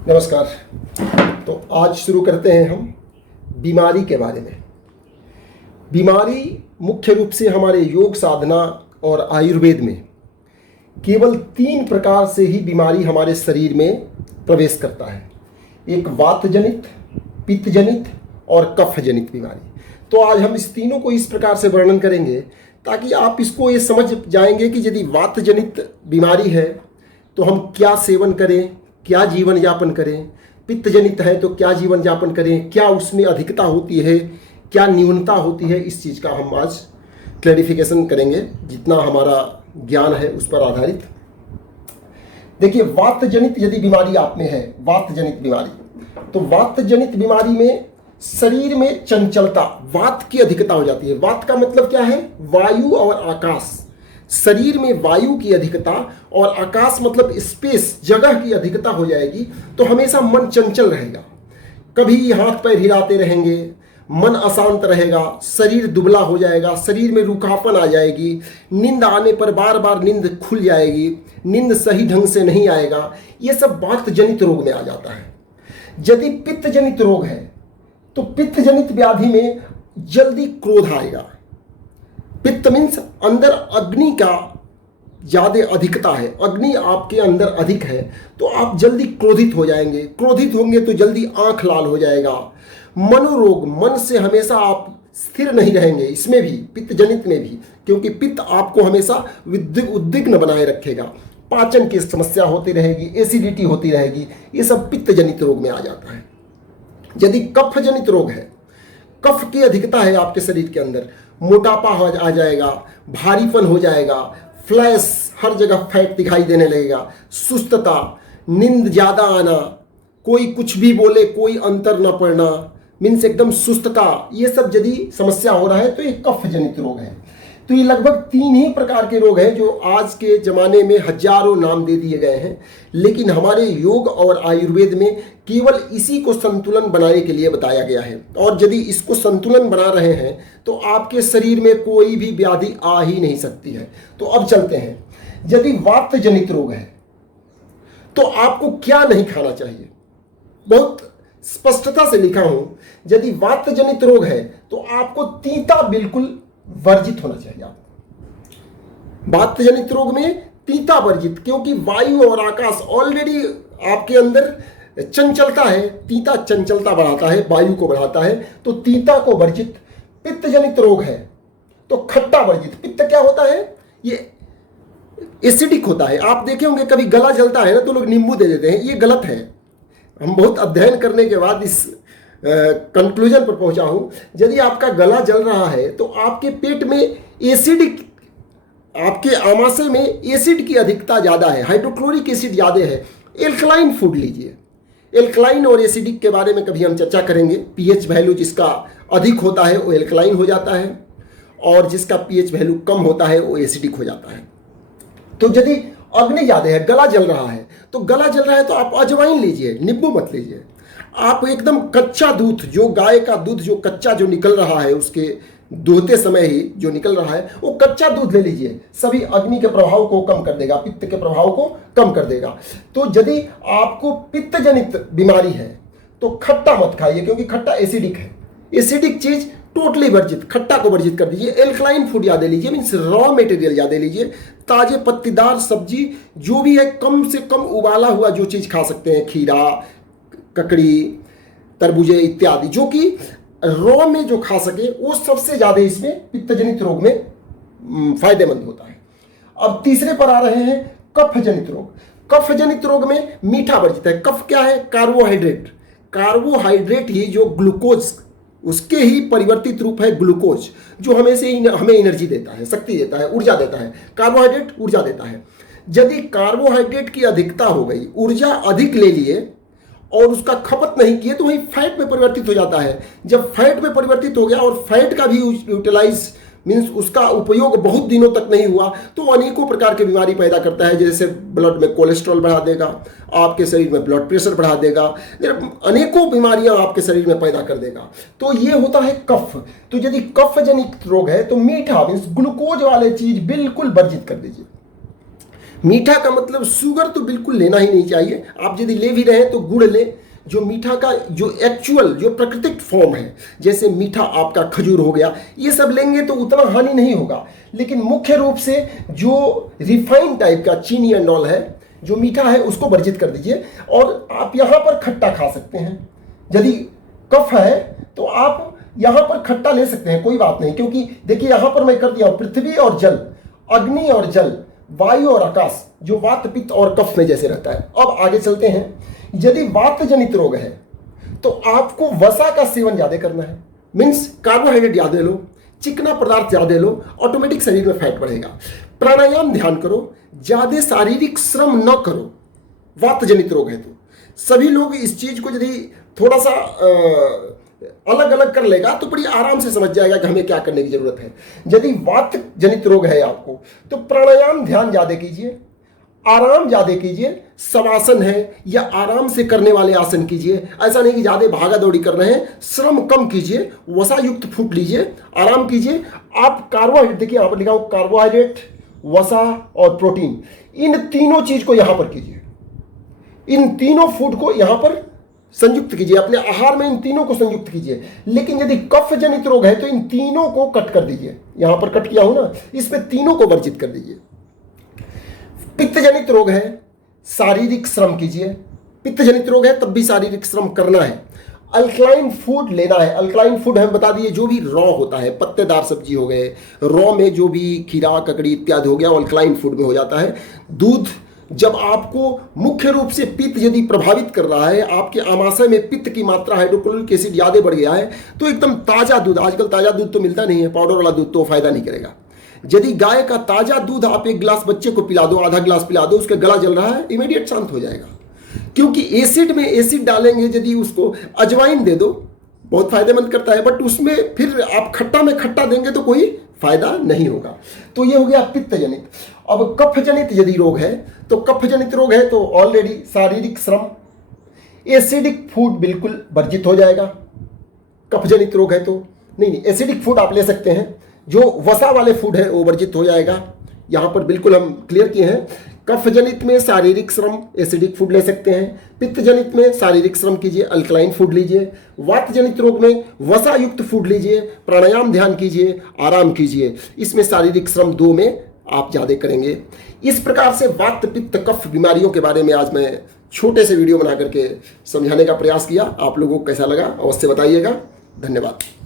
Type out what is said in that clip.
नमस्कार। तो आज शुरू करते हैं हम बीमारी के बारे में। बीमारी मुख्य रूप से हमारे योग साधना और आयुर्वेद में केवल 3 प्रकार से ही बीमारी हमारे शरीर में प्रवेश करता है। एक वात जनित, पित्त जनित और कफ जनित बीमारी। तो आज हम इस तीनों को इस प्रकार से वर्णन करेंगे ताकि आप इसको ये समझ जाएंगे कि यदि वात जनित बीमारी है तो हम क्या सेवन करें, क्या जीवन यापन करें। पित्त जनित है तो क्या जीवन यापन करें, क्या उसमें अधिकता होती है, क्या न्यूनता होती है। इस चीज़ का हम आज क्लैरिफिकेशन करेंगे जितना हमारा ज्ञान है उस पर आधारित। देखिए, वात जनित यदि बीमारी आप में है, वात जनित बीमारी, तो वात जनित बीमारी में शरीर में चंचलता, वात की अधिकता हो जाती है। वात का मतलब क्या है? वायु और आकाश। शरीर में वायु की अधिकता और आकाश मतलब स्पेस, जगह की अधिकता हो जाएगी तो हमेशा मन चंचल रहेगा, कभी हाथ पैर हिलाते रहेंगे, मन अशांत रहेगा, शरीर दुबला हो जाएगा, शरीर में रूखापन आ जाएगी, नींद आने पर बार बार नींद खुल जाएगी, नींद सही ढंग से नहीं आएगा। ये सब वात जनित रोग में आ जाता है। यदि पित्त जनित रोग है तो पित्त जनित व्याधि में जल्दी क्रोध आएगा। पित्त मीन्स अंदर अग्नि का ज्यादा अधिकता है, अग्नि आपके अंदर अधिक है तो आप जल्दी क्रोधित हो जाएंगे। क्रोधित होंगे तो जल्दी आंख लाल हो जाएगा। मनोरोग, मन से हमेशा आप स्थिर नहीं रहेंगे, इसमें भी पित्त जनित में भी, क्योंकि पित्त आपको हमेशा उद्विग्न बनाए रखेगा। पाचन की समस्या होती रहेगी, एसिडिटी होती रहेगी, ये सब पित्त जनित रोग में आ जाता है। यदि कफ जनित रोग है, कफ की अधिकता है आपके शरीर के अंदर, मोटापा आ जाएगा, भारीपन हो जाएगा, फ्लैश, हर जगह फैट दिखाई देने लगेगा, सुस्तता, नींद ज़्यादा आना, कोई कुछ भी बोले कोई अंतर न पड़ना, मीन्स एकदम सुस्तता, ये सब यदि समस्या हो रहा है तो ये कफ जनित रोग है। तो ये लगभग 3 ही प्रकार के रोग हैं जो आज के ज़माने में हजारों नाम दे दिए गए हैं, लेकिन हमारे योग और आयुर्वेद में केवल इसी को संतुलन बनाने के लिए बताया गया है। और यदि इसको संतुलन बना रहे हैं तो आपके शरीर में कोई भी व्याधि आ ही नहीं सकती है। तो अब चलते हैं, यदि वात जनित रोग है तो आपको क्या नहीं खाना चाहिए। बहुत स्पष्टता से लिखा हूं, यदि वात जनित रोग है तो आपको तीता बिल्कुल वर्जित होना चाहिए। वात जनित रोग में तीता वर्जित, क्योंकि वायु और आकाश ऑलरेडी आपके अंदर चंचलता है, तीता चंचलता बढ़ाता है, वायु को बढ़ाता है, तो तीता को वर्जित। पित्त जनित रोग है तो खट्टा वर्जित। पित्त क्या होता है? ये एसिडिक होता है। आप देखे होंगे कभी गला जलता है ना तो लोग नींबू दे देते हैं, ये गलत है। हम बहुत अध्ययन करने के बाद इस कंक्लूजन पर पहुंचा हूं, यदि आपका गला जल रहा है तो आपके पेट में एसिडिक, आपके आमाशय में एसिड की अधिकता ज़्यादा है, हाइड्रोक्लोरिक एसिड ज़्यादा है। एल्कलाइन फूड लीजिए। एल्कलाइन और एसिडिक के बारे में कभी हम चर्चा करेंगे। पीएच वैल्यू जिसका अधिक होता है वो एल्कलाइन हो जाता है और जिसका पीएच वैल्यू कम होता है वो एसिडिक हो जाता है। तो यदि अग्नि ज़्यादा है, गला जल रहा है, तो गला जल रहा है तो आप अजवाइन लीजिए, नींबू मत लीजिए। आप एकदम कच्चा दूध, जो गाय का दूध जो कच्चा जो निकल रहा है, उसके दोहते समय ही जो निकल रहा है, वो कच्चा दूध ले लीजिए। सभी अग्नि के प्रभाव को कम कर देगा, पित्त के प्रभाव को कम कर देगा। तो यदि आपको पित्त जनित बीमारी है तो खट्टा मत खाइए, क्योंकि खट्टा एसिडिक है। एसिडिक चीज टोटली वर्जित, खट्टा को वर्जित कर दीजिए। एल्कलाइन फूड ज़्यादा लीजिए, मीन्स रॉ मटेरियल ज़्यादा लीजिए। ताजे पत्तीदार सब्जी जो भी है, कम से कम उबाला हुआ जो चीज़ खा सकते हैं, खीरा, ककड़ी, तरबूजे इत्यादि, जो कि रॉ में जो खा सके, वो सबसे ज़्यादा इसमें पित्त जनित रोग में फायदेमंद होता है। अब तीसरे पर आ रहे हैं कफ जनित रोग। कफ जनित रोग में मीठा वर्जित है। कफ क्या है? कार्बोहाइड्रेट। कार्बोहाइड्रेट ही जो ग्लूकोज, उसके ही परिवर्तित रूप है ग्लूकोज, जो हमें एनर्जी देता है, शक्ति देता है, ऊर्जा देता है। कार्बोहाइड्रेट ऊर्जा देता है। यदि कार्बोहाइड्रेट की अधिकता हो गई, ऊर्जा अधिक ले लिए और उसका खपत नहीं किए, तो वही फैट में परिवर्तित हो जाता है। जब फैट में परिवर्तित हो गया और फैट का भी यूटिलाइज मीन्स उसका उपयोग बहुत दिनों तक नहीं हुआ, तो अनेकों प्रकार की बीमारी पैदा करता है। जैसे ब्लड में कोलेस्ट्रॉल बढ़ा देगा, आपके शरीर में ब्लड प्रेशर बढ़ा देगा, अनेकों बीमारियां आपके शरीर में पैदा कर देगा। तो ये होता है कफ। तो यदि कफ जनित रोग है तो मीठा मीन्स ग्लूकोज वाले चीज बिल्कुल वर्जित कर दीजिए। मीठा का मतलब शुगर तो बिल्कुल लेना ही नहीं चाहिए। आप यदि ले भी रहे हैं तो गुड़ ले, जो मीठा का जो एक्चुअल जो प्राकृतिक फॉर्म है, जैसे मीठा आपका खजूर हो गया, ये सब लेंगे तो उतना हानि नहीं होगा। लेकिन मुख्य रूप से जो रिफाइंड टाइप का चीनी एंड ऑल है, जो मीठा है, उसको वर्जित कर दीजिए। और आप यहाँ पर खट्टा खा सकते हैं। यदि कफ है तो आप यहाँ पर खट्टा ले सकते हैं, कोई बात नहीं। क्योंकि देखिए यहाँ पर मैं कर दिया हूँ पृथ्वी और जल, अग्नि और जल, वायु और आकाश, जो वात पित्त और कफ में जैसे रहता है। अब आगे चलते हैं। यदि वात जनित रोग है तो आपको वसा का सेवन ज्यादा करना है, मीन्स कार्बोहाइड्रेट ज्यादा लो, चिकना पदार्थ ज्यादा लो, ऑटोमेटिक शरीर में फैट बढ़ेगा। प्राणायाम ध्यान करो, ज्यादा शारीरिक श्रम न करो। वात जनित रोग है तो सभी लोग इस चीज को यदि थोड़ा सा अलग अलग कर लेगा तो बड़ी आराम से समझ जाएगा कि हमें क्या करने की जरूरत है। यदि वात जनित रोग है आपको तो प्राणायाम ध्यान ज्यादा कीजिए, आराम ज्यादा कीजिए। शवासन है या आराम से करने वाले आसन कीजिए। ऐसा नहीं कि ज्यादा भागा दौड़ी कर रहे हैं, श्रम कम कीजिए, वसा युक्त फूड लीजिए, आराम कीजिए। आप कार्बोहाइड्रेट, देखिए यहां पर लिखा हो कार्बोहाइड्रेट, वसा और प्रोटीन, इन तीनों चीज को यहां पर कीजिए। इन तीनों फूड को यहां पर संयुक्त कीजिए, अपने आहार में इन तीनों को संयुक्त कीजिए। लेकिन यदि कफ जनित रोग है तो इन तीनों को कट कर दीजिए। यहां पर कट किया हो ना, इसमें तीनों को वर्जित कर दीजिए। पित्त जनित रोग है, शारीरिक श्रम कीजिए। पित्त जनित रोग है तब भी शारीरिक श्रम करना है। अल्कलाइन फूड लेना है। अल्कलाइन फूड हम बता दिए, जो भी रॉ होता है, पत्तेदार सब्जी हो गए, रॉ में जो भी खीरा ककड़ी इत्यादि हो गया, अल्कलाइन फूड में हो जाता है। दूध, जब आपको मुख्य रूप से पित्त यदि प्रभावित कर रहा है, आपके आमाशय में पित्त की मात्रा, हाइड्रोक्लोरिक एसिड ज्यादा बढ़ गया है, तो एकदम ताजा दूध, आजकल ताजा दूध तो मिलता नहीं है, पाउडर वाला दूध तो फायदा नहीं करेगा। यदि गाय का ताजा दूध आप एक गिलास बच्चे को पिला दो, आधा गिलास पिला दो, उसका गला जल रहा है, इमीडिएट शांत हो जाएगा। क्योंकि एसिड में एसिड डालेंगे, यदि उसको अजवाइन दे दो, बहुत फायदेमंद करता है, बट उसमें फिर आप खट्टा में खट्टा देंगे तो कोई फायदा नहीं होगा। तो ये हो गया पित्त जनित। अब कफ जनित यदि रोग है तो कफ जनित रोग है तो ऑलरेडी शारीरिक श्रम, एसिडिक फूड बिल्कुल वर्जित हो जाएगा। कफ जनित रोग है तो नहीं, एसिडिक फूड आप ले सकते हैं, जो वसा वाले फूड है वो वर्जित हो जाएगा। यहां पर बिल्कुल हम क्लियर किए हैं। कफ जनित में शारीरिक श्रम, एसिडिक फूड ले सकते हैं। पित्त जनित में शारीरिक श्रम कीजिए, अल्कलाइन फूड लीजिए। वात जनित रोग में वसा युक्त फूड लीजिए, प्राणायाम ध्यान कीजिए, आराम कीजिए। इसमें शारीरिक श्रम 2 में आप ज्यादा करेंगे। इस प्रकार से वात पित्त कफ बीमारियों के बारे में आज मैं छोटे से वीडियो बना करके समझाने का प्रयास किया। आप लोगों को कैसा लगा अवश्य बताइएगा। धन्यवाद।